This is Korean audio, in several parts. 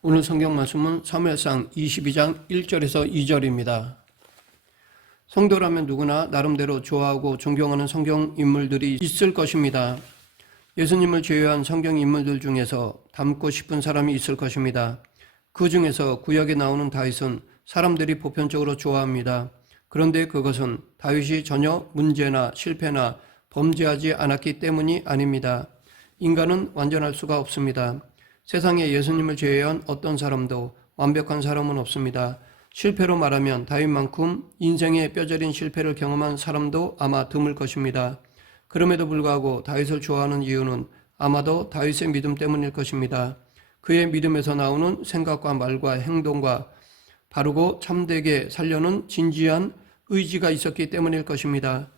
오늘 성경 말씀은 사무엘상 22장 1절에서 2절입니다. 성도라면 누구나 나름대로 좋아하고 존경하는 성경 인물들이 있을 것입니다. 예수님을 제외한 성경 인물들 중에서 닮고 싶은 사람이 있을 것입니다. 그 중에서 구약에 나오는 다윗은 사람들이 보편적으로 좋아합니다. 그런데 그것은 다윗이 전혀 문제나 실패나 범죄하지 않았기 때문이 아닙니다. 인간은 완전할 수가 없습니다. 세상에 예수님을 제외한 어떤 사람도 완벽한 사람은 없습니다. 실패로 말하면 다윗만큼 인생의 뼈저린 실패를 경험한 사람도 아마 드물 것입니다. 그럼에도 불구하고 다윗을 좋아하는 이유는 아마도 다윗의 믿음 때문일 것입니다. 그의 믿음에서 나오는 생각과 말과 행동과 바르고 참되게 살려는 진지한 의지가 있었기 때문일 것입니다.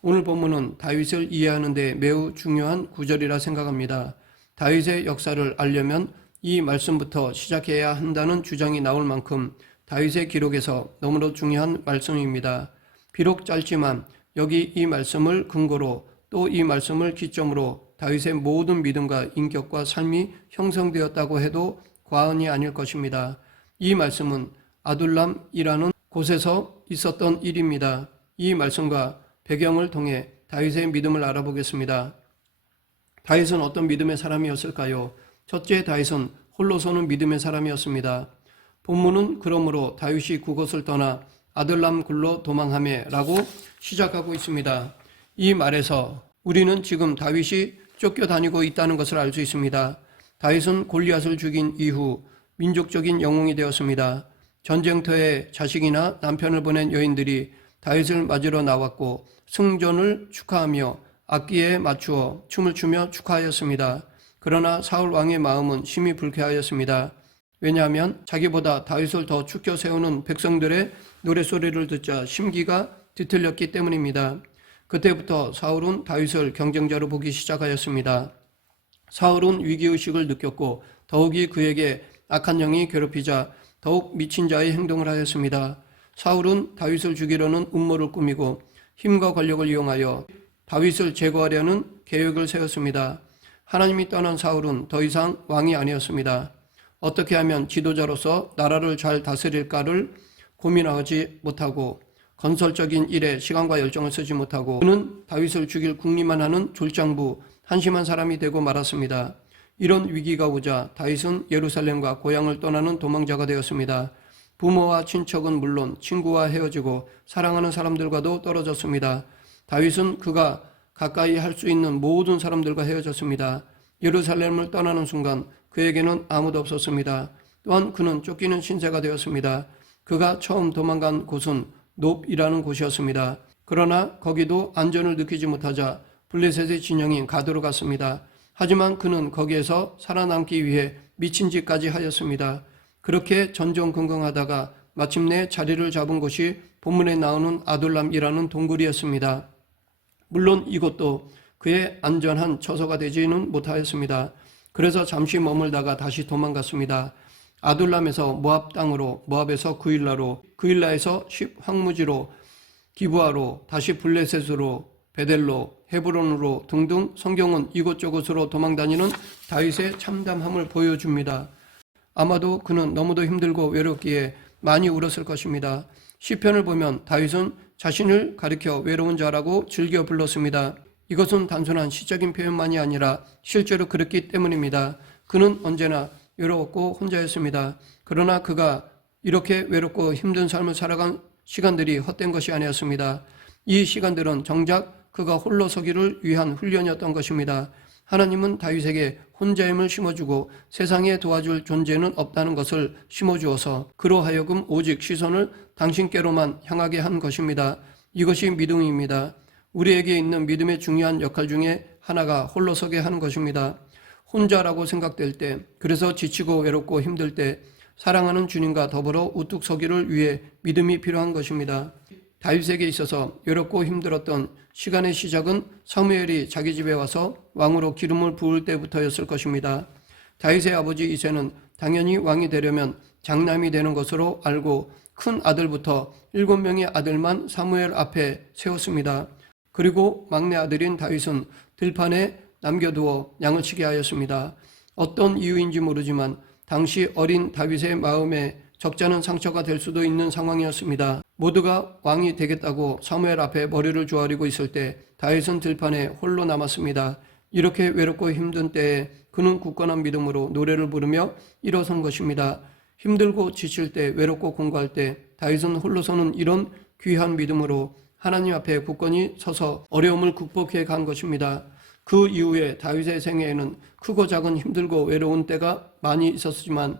오늘 본문은 다윗을 이해하는 데 매우 중요한 구절이라 생각합니다. 다윗의 역사를 알려면 이 말씀부터 시작해야 한다는 주장이 나올 만큼 다윗의 기록에서 너무도 중요한 말씀입니다. 비록 짧지만 여기 이 말씀을 근거로 또 이 말씀을 기점으로 다윗의 모든 믿음과 인격과 삶이 형성되었다고 해도 과언이 아닐 것입니다. 이 말씀은 아둘람이라는 곳에서 있었던 일입니다. 이 말씀과 배경을 통해 다윗의 믿음을 알아보겠습니다. 다윗은 어떤 믿음의 사람이었을까요? 첫째, 다윗은 홀로서는 믿음의 사람이었습니다. 본문은 그러므로 다윗이 그곳을 떠나 아둘람 굴로 도망하며 라고 시작하고 있습니다. 이 말에서 우리는 지금 다윗이 쫓겨다니고 있다는 것을 알 수 있습니다. 다윗은 골리앗을 죽인 이후 민족적인 영웅이 되었습니다. 전쟁터에 자식이나 남편을 보낸 여인들이 다윗을 맞으러 나왔고 승전을 축하하며 악기에 맞추어 춤을 추며 축하하였습니다. 그러나 사울 왕의 마음은 심히 불쾌하였습니다. 왜냐하면 자기보다 다윗을 더 축켜 세우는 백성들의 노랫소리를 듣자 심기가 뒤틀렸기 때문입니다. 그때부터 사울은 다윗을 경쟁자로 보기 시작하였습니다. 사울은 위기의식을 느꼈고 더욱이 그에게 악한 영이 괴롭히자 더욱 미친 자의 행동을 하였습니다. 사울은 다윗을 죽이려는 음모를 꾸미고 힘과 권력을 이용하여 다윗을 제거하려는 계획을 세웠습니다. 하나님이 떠난 사울은 더 이상 왕이 아니었습니다. 어떻게 하면 지도자로서 나라를 잘 다스릴까를 고민하지 못하고 건설적인 일에 시간과 열정을 쓰지 못하고 그는 다윗을 죽일 궁리만 하는 졸장부 한심한 사람이 되고 말았습니다. 이런 위기가 오자 다윗은 예루살렘과 고향을 떠나는 도망자가 되었습니다. 부모와 친척은 물론 친구와 헤어지고 사랑하는 사람들과도 떨어졌습니다. 다윗은 그가 가까이 할 수 있는 모든 사람들과 헤어졌습니다. 예루살렘을 떠나는 순간 그에게는 아무도 없었습니다. 또한 그는 쫓기는 신세가 되었습니다. 그가 처음 도망간 곳은 놉이라는 곳이었습니다. 그러나 거기도 안전을 느끼지 못하자 블레셋의 진영이 가드로 갔습니다. 하지만 그는 거기에서 살아남기 위해 미친 짓까지 하였습니다. 그렇게 전전긍긍하다가 마침내 자리를 잡은 곳이 본문에 나오는 아둘람이라는 동굴이었습니다. 물론 이것도 그의 안전한 처소가 되지는 못하였습니다. 그래서 잠시 머물다가 다시 도망갔습니다. 아둘람에서 모압 땅으로, 모압에서 그일라로, 그일라에서 황무지로, 기브아로, 다시 블레셋으로, 베델로, 헤브론으로 등등 성경은 이곳저곳으로 도망다니는 다윗의 참담함을 보여줍니다. 아마도 그는 너무도 힘들고 외롭기에 많이 울었을 것입니다. 시편을 보면 다윗은 자신을 가리켜 외로운 자라고 즐겨 불렀습니다. 이것은 단순한 시적인 표현만이 아니라 실제로 그랬기 때문입니다. 그는 언제나 외로웠고 혼자였습니다. 그러나 그가 이렇게 외롭고 힘든 삶을 살아간 시간들이 헛된 것이 아니었습니다. 이 시간들은 정작 그가 홀로 서기를 위한 훈련이었던 것입니다. 하나님은 다윗에게 혼자임을 심어주고 세상에 도와줄 존재는 없다는 것을 심어주어서 그로 하여금 오직 시선을 당신께로만 향하게 한 것입니다. 이것이 믿음입니다. 우리에게 있는 믿음의 중요한 역할 중에 하나가 홀로 서게 하는 것입니다. 혼자라고 생각될 때, 그래서 지치고 외롭고 힘들 때 사랑하는 주님과 더불어 우뚝 서기를 위해 믿음이 필요한 것입니다. 다윗에게 있어서 외롭고 힘들었던 시간의 시작은 사무엘이 자기 집에 와서 왕으로 기름을 부을 때부터였을 것입니다. 다윗의 아버지 이새는 당연히 왕이 되려면 장남이 되는 것으로 알고 큰 아들부터 7명의 아들만 사무엘 앞에 세웠습니다. 그리고 막내 아들인 다윗은 들판에 남겨두어 양을 치게 하였습니다. 어떤 이유인지 모르지만 당시 어린 다윗의 마음에 적잖은 상처가 될 수도 있는 상황이었습니다. 모두가 왕이 되겠다고 사무엘 앞에 머리를 조아리고 있을 때 다윗은 들판에 홀로 남았습니다. 이렇게 외롭고 힘든 때에 그는 굳건한 믿음으로 노래를 부르며 일어선 것입니다. 힘들고 지칠 때, 외롭고 공고할 때 다윗은 홀로서는 이런 귀한 믿음으로 하나님 앞에 굳건히 서서 어려움을 극복해 간 것입니다. 그 이후에 다윗의 생애에는 크고 작은 힘들고 외로운 때가 많이 있었지만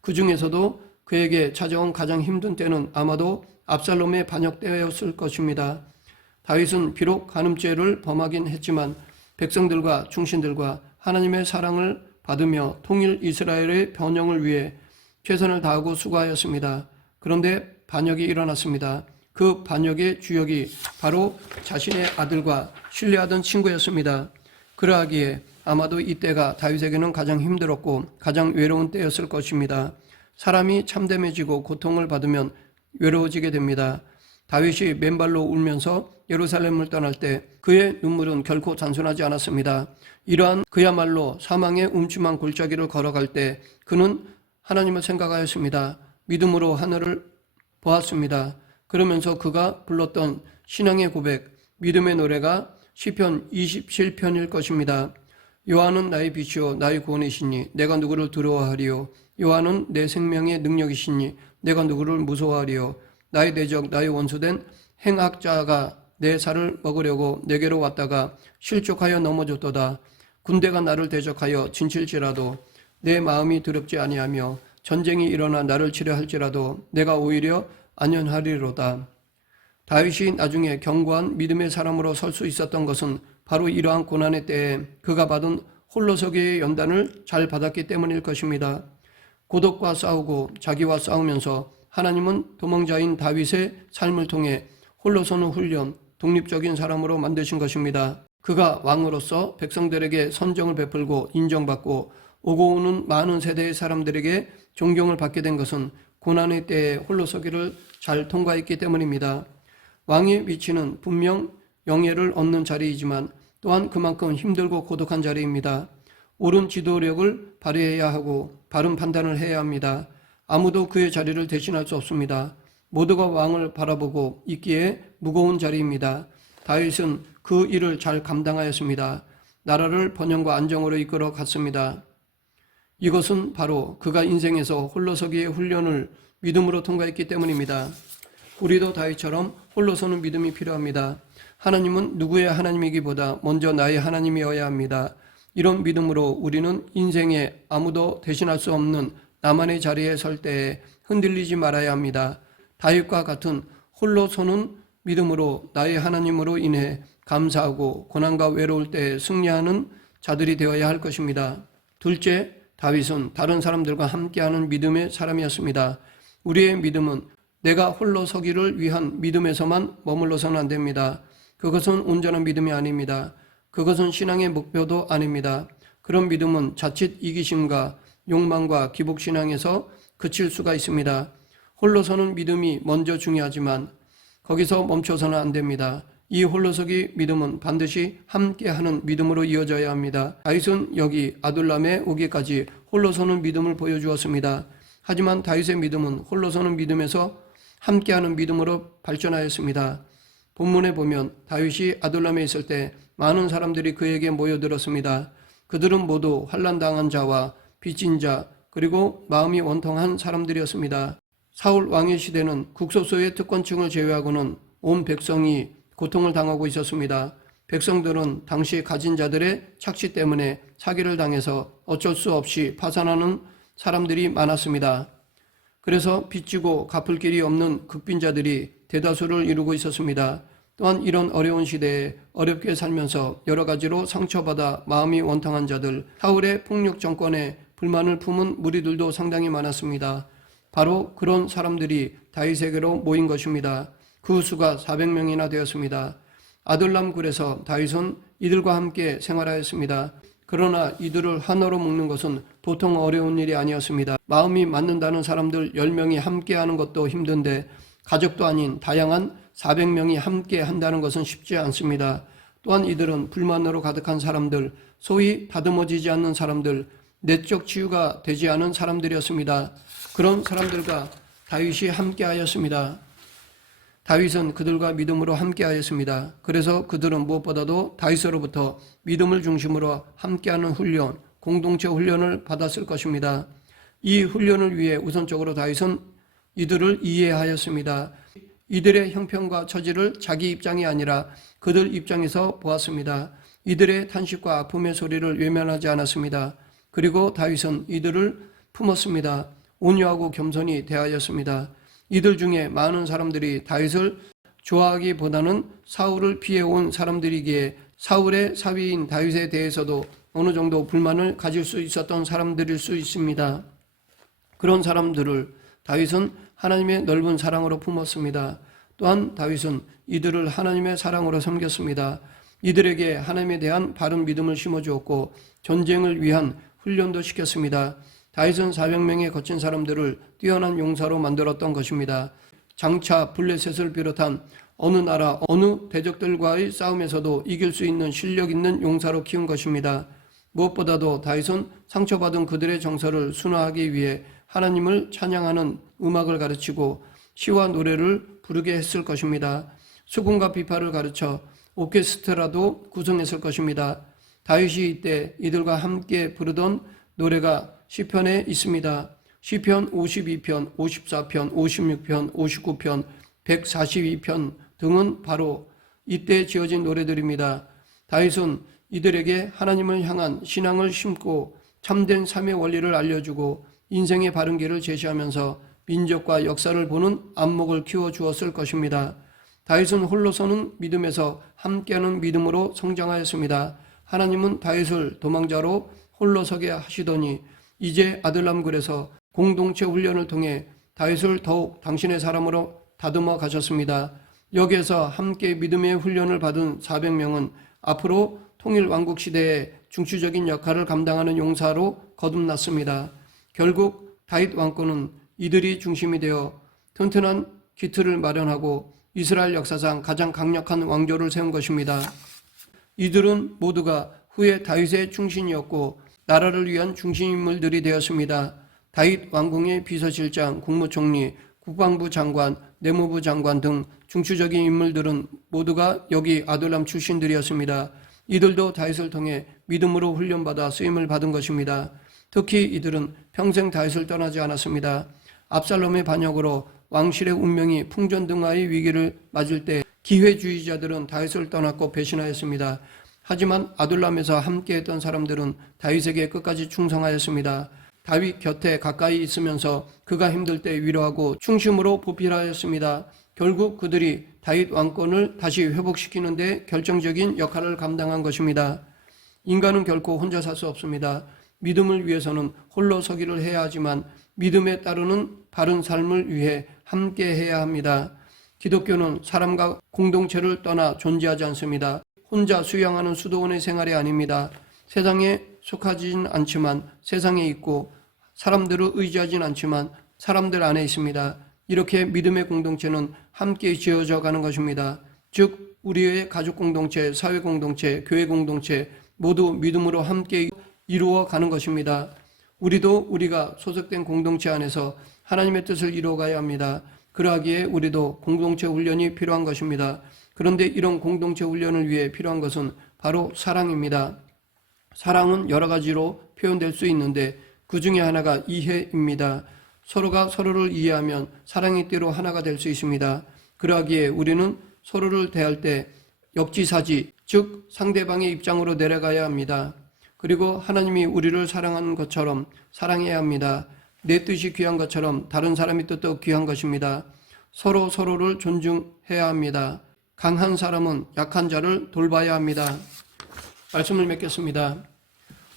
그 중에서도 그에게 찾아온 가장 힘든 때는 아마도 압살롬의 반역 때였을 것입니다. 다윗은 비록 간음죄를 범하긴 했지만 백성들과 충신들과 하나님의 사랑을 받으며 통일 이스라엘의 번영을 위해 최선을 다하고 수고하였습니다. 그런데 반역이 일어났습니다. 그 반역의 주역이 바로 자신의 아들과 신뢰하던 친구였습니다. 그러하기에 아마도 이때가 다윗에게는 가장 힘들었고 가장 외로운 때였을 것입니다. 사람이 참담해지고 고통을 받으면 외로워지게 됩니다. 다윗이 맨발로 울면서 예루살렘을 떠날 때 그의 눈물은 결코 단순하지 않았습니다. 이러한 그야말로 사망의 음침한 골짜기를 걸어갈 때 그는 하나님을 생각하였습니다. 믿음으로 하늘을 보았습니다. 그러면서 그가 불렀던 신앙의 고백, 믿음의 노래가 시편 27편일 것입니다. 여호와는 나의 빛이요 나의 구원이시니 내가 누구를 두려워하리요. 여호와는 내 생명의 능력이시니 내가 누구를 무서워하리요. 나의 대적 나의 원수된 행악자가 내 살을 먹으려고 내게로 왔다가 실족하여 넘어졌도다. 군대가 나를 대적하여 진칠지라도 내 마음이 두렵지 아니하며 전쟁이 일어나 나를 치려 할지라도 내가 오히려 안연하리로다. 다윗이 나중에 견고한 믿음의 사람으로 설 수 있었던 것은 바로 이러한 고난의 때에 그가 받은 홀로서기의 연단을 잘 받았기 때문일 것입니다. 고독과 싸우고 자기와 싸우면서 하나님은 도망자인 다윗의 삶을 통해 홀로서는 훈련, 독립적인 사람으로 만드신 것입니다. 그가 왕으로서 백성들에게 선정을 베풀고 인정받고 오고 오는 많은 세대의 사람들에게 존경을 받게 된 것은 고난의 때에 홀로서기를 잘 통과했기 때문입니다. 왕의 위치는 분명 영예를 얻는 자리이지만 또한 그만큼 힘들고 고독한 자리입니다. 옳은 지도력을 발휘해야 하고 바른 판단을 해야 합니다. 아무도 그의 자리를 대신할 수 없습니다. 모두가 왕을 바라보고 있기에 무거운 자리입니다. 다윗은 그 일을 잘 감당하였습니다. 나라를 번영과 안정으로 이끌어 갔습니다. 이것은 바로 그가 인생에서 홀로서기의 훈련을 믿음으로 통과했기 때문입니다. 우리도 다윗처럼 홀로서는 믿음이 필요합니다. 하나님은 누구의 하나님이기보다 먼저 나의 하나님이어야 합니다. 이런 믿음으로 우리는 인생에 아무도 대신할 수 없는 나만의 자리에 설 때에 흔들리지 말아야 합니다. 다윗과 같은 홀로 서는 믿음으로 나의 하나님으로 인해 감사하고 고난과 외로울 때에 승리하는 자들이 되어야 할 것입니다. 둘째, 다윗은 다른 사람들과 함께하는 믿음의 사람이었습니다. 우리의 믿음은 내가 홀로 서기를 위한 믿음에서만 머물러서는 안 됩니다. 그것은 온전한 믿음이 아닙니다. 그것은 신앙의 목표도 아닙니다. 그런 믿음은 자칫 이기심과 욕망과 기복신앙에서 그칠 수가 있습니다. 홀로 서는 믿음이 먼저 중요하지만 거기서 멈춰서는 안 됩니다. 이 홀로서기 믿음은 반드시 함께하는 믿음으로 이어져야 합니다. 다윗은 여기 아둘람에 오기까지 홀로서는 믿음을 보여주었습니다. 하지만 다윗의 믿음은 홀로서는 믿음에서 함께하는 믿음으로 발전하였습니다. 본문에 보면 다윗이 아둘람에 있을 때 많은 사람들이 그에게 모여들었습니다. 그들은 모두 환난당한 자와 빚진 자 그리고 마음이 원통한 사람들이었습니다. 사울 왕의 시대는 국소수의 특권층을 제외하고는 온 백성이 고통을 당하고 있었습니다. 백성들은 당시 가진 자들의 착취 때문에 사기를 당해서 어쩔 수 없이 파산하는 사람들이 많았습니다. 그래서 빚지고 갚을 길이 없는 극빈자들이 대다수를 이루고 있었습니다. 또한 이런 어려운 시대에 어렵게 살면서 여러 가지로 상처받아 마음이 원통한 자들, 사울의 폭력 정권에 불만을 품은 무리들도 상당히 많았습니다. 바로 그런 사람들이 다윗에게로 모인 것입니다. 그 수가 400명이나 되었습니다. 아둘람 굴에서 다윗은 이들과 함께 생활하였습니다. 그러나 이들을 하나로 묶는 것은 보통 어려운 일이 아니었습니다. 마음이 맞는다는 사람들 10명이 함께하는 것도 힘든데 가족도 아닌 다양한 400명이 함께 한다는 것은 쉽지 않습니다. 또한 이들은 불만으로 가득한 사람들, 소위 다듬어지지 않는 사람들, 내적 치유가 되지 않은 사람들이었습니다. 그런 사람들과 다윗이 함께하였습니다. 다윗은 그들과 믿음으로 함께하였습니다. 그래서 그들은 무엇보다도 다윗으로부터 믿음을 중심으로 함께하는 훈련, 공동체 훈련을 받았을 것입니다. 이 훈련을 위해 우선적으로 다윗은 이들을 이해하였습니다. 이들의 형편과 처지를 자기 입장이 아니라 그들 입장에서 보았습니다. 이들의 탄식과 아픔의 소리를 외면하지 않았습니다. 그리고 다윗은 이들을 품었습니다. 온유하고 겸손히 대하였습니다. 이들 중에 많은 사람들이 다윗을 좋아하기보다는 사울을 피해온 사람들이기에 사울의 사위인 다윗에 대해서도 어느 정도 불만을 가질 수 있었던 사람들일 수 있습니다. 그런 사람들을 다윗은 하나님의 넓은 사랑으로 품었습니다. 또한 다윗은 이들을 하나님의 사랑으로 섬겼습니다. 이들에게 하나님에 대한 바른 믿음을 심어주었고 전쟁을 위한 훈련도 시켰습니다. 다윗은 400명의 거친 사람들을 뛰어난 용사로 만들었던 것입니다. 장차 블레셋을 비롯한 어느 나라, 어느 대적들과의 싸움에서도 이길 수 있는 실력 있는 용사로 키운 것입니다. 무엇보다도 다윗은 상처받은 그들의 정서를 순화하기 위해 하나님을 찬양하는 음악을 가르치고 시와 노래를 부르게 했을 것입니다. 수군과 비파를 가르쳐 오케스트라도 구성했을 것입니다. 다윗이 이때 이들과 함께 부르던 노래가 시편에 있습니다. 시편 52편, 54편, 56편, 59편, 142편 등은 바로 이때 지어진 노래들입니다. 다윗은 이들에게 하나님을 향한 신앙을 심고 참된 삶의 원리를 알려주고 인생의 바른 길을 제시하면서 민족과 역사를 보는 안목을 키워주었을 것입니다. 다윗은 홀로서는 믿음에서 함께하는 믿음으로 성장하였습니다. 하나님은 다윗을 도망자로 홀로서게 하시더니 이제 아들람굴에서 공동체 훈련을 통해 다윗을 더욱 당신의 사람으로 다듬어 가셨습니다. 여기에서 함께 믿음의 훈련을 받은 400명은 앞으로 통일왕국 시대의 중추적인 역할을 감당하는 용사로 거듭났습니다. 결국 다윗 왕권은 이들이 중심이 되어 튼튼한 기틀을 마련하고 이스라엘 역사상 가장 강력한 왕조를 세운 것입니다. 이들은 모두가 후에 다윗의 충신이었고 나라를 위한 중심인물들이 되었습니다. 다윗 왕궁의 비서실장, 국무총리, 국방부 장관, 내무부 장관 등 중추적인 인물들은 모두가 여기 아둘람 출신들이었습니다. 이들도 다윗을 통해 믿음으로 훈련받아 쓰임을 받은 것입니다. 특히 이들은 평생 다윗을 떠나지 않았습니다. 압살롬의 반역으로 왕실의 운명이 풍전등화의 위기를 맞을 때 기회주의자들은 다윗을 떠났고 배신하였습니다. 하지만 아둘람에서 함께했던 사람들은 다윗에게 끝까지 충성하였습니다. 다윗 곁에 가까이 있으면서 그가 힘들 때 위로하고 중심으로 보필하였습니다. 결국 그들이 다윗 왕권을 다시 회복시키는 데 결정적인 역할을 감당한 것입니다. 인간은 결코 혼자 살 수 없습니다. 믿음을 위해서는 홀로 서기를 해야 하지만 믿음에 따르는 바른 삶을 위해 함께 해야 합니다. 기독교는 사람과 공동체를 떠나 존재하지 않습니다. 혼자 수양하는 수도원의 생활이 아닙니다. 세상에 속하진 않지만 세상에 있고 사람들을 의지하진 않지만 사람들 안에 있습니다. 이렇게 믿음의 공동체는 함께 지어져 가는 것입니다. 즉 우리의 가족 공동체, 사회 공동체, 교회 공동체 모두 믿음으로 함께 이루어 가는 것입니다. 우리도 우리가 소속된 공동체 안에서 하나님의 뜻을 이루어가야 합니다. 그러하기에 우리도 공동체 훈련이 필요한 것입니다. 그런데 이런 공동체 훈련을 위해 필요한 것은 바로 사랑입니다. 사랑은 여러 가지로 표현될 수 있는데 그 중에 하나가 이해입니다. 서로가 서로를 이해하면 사랑의 띠로 하나가 될 수 있습니다. 그러하기에 우리는 서로를 대할 때 역지사지, 즉 상대방의 입장으로 내려가야 합니다. 그리고 하나님이 우리를 사랑하는 것처럼 사랑해야 합니다. 내 뜻이 귀한 것처럼 다른 사람의 뜻도 귀한 것입니다. 서로 서로를 존중해야 합니다. 강한 사람은 약한 자를 돌봐야 합니다. 말씀을 맺겠습니다.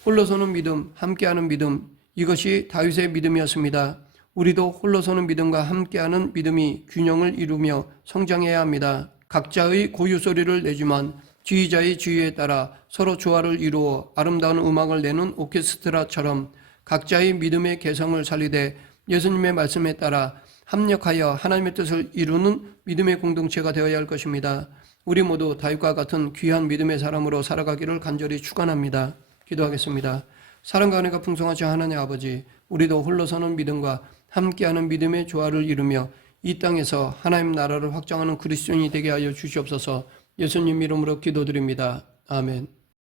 홀로서는 믿음, 함께하는 믿음, 이것이 다윗의 믿음이었습니다. 우리도 홀로서는 믿음과 함께하는 믿음이 균형을 이루며 성장해야 합니다. 각자의 고유 소리를 내지만 지휘자의 지휘에 따라 서로 조화를 이루어 아름다운 음악을 내는 오케스트라처럼 각자의 믿음의 개성을 살리되 예수님의 말씀에 따라 합력하여 하나님의 뜻을 이루는 믿음의 공동체가 되어야 할 것입니다. 우리 모두 다윗과 같은 귀한 믿음의 사람으로 살아가기를 간절히 축원합니다. 기도하겠습니다. 사랑과 은혜가 풍성하신 하나님 아버지, 우리도 홀로서는 믿음과 함께하는 믿음의 조화를 이루며 이 땅에서 하나님 나라를 확장하는 그리스도인이 되게 하여 주시옵소서. 예수님 이름으로 기도드립니다. 아멘.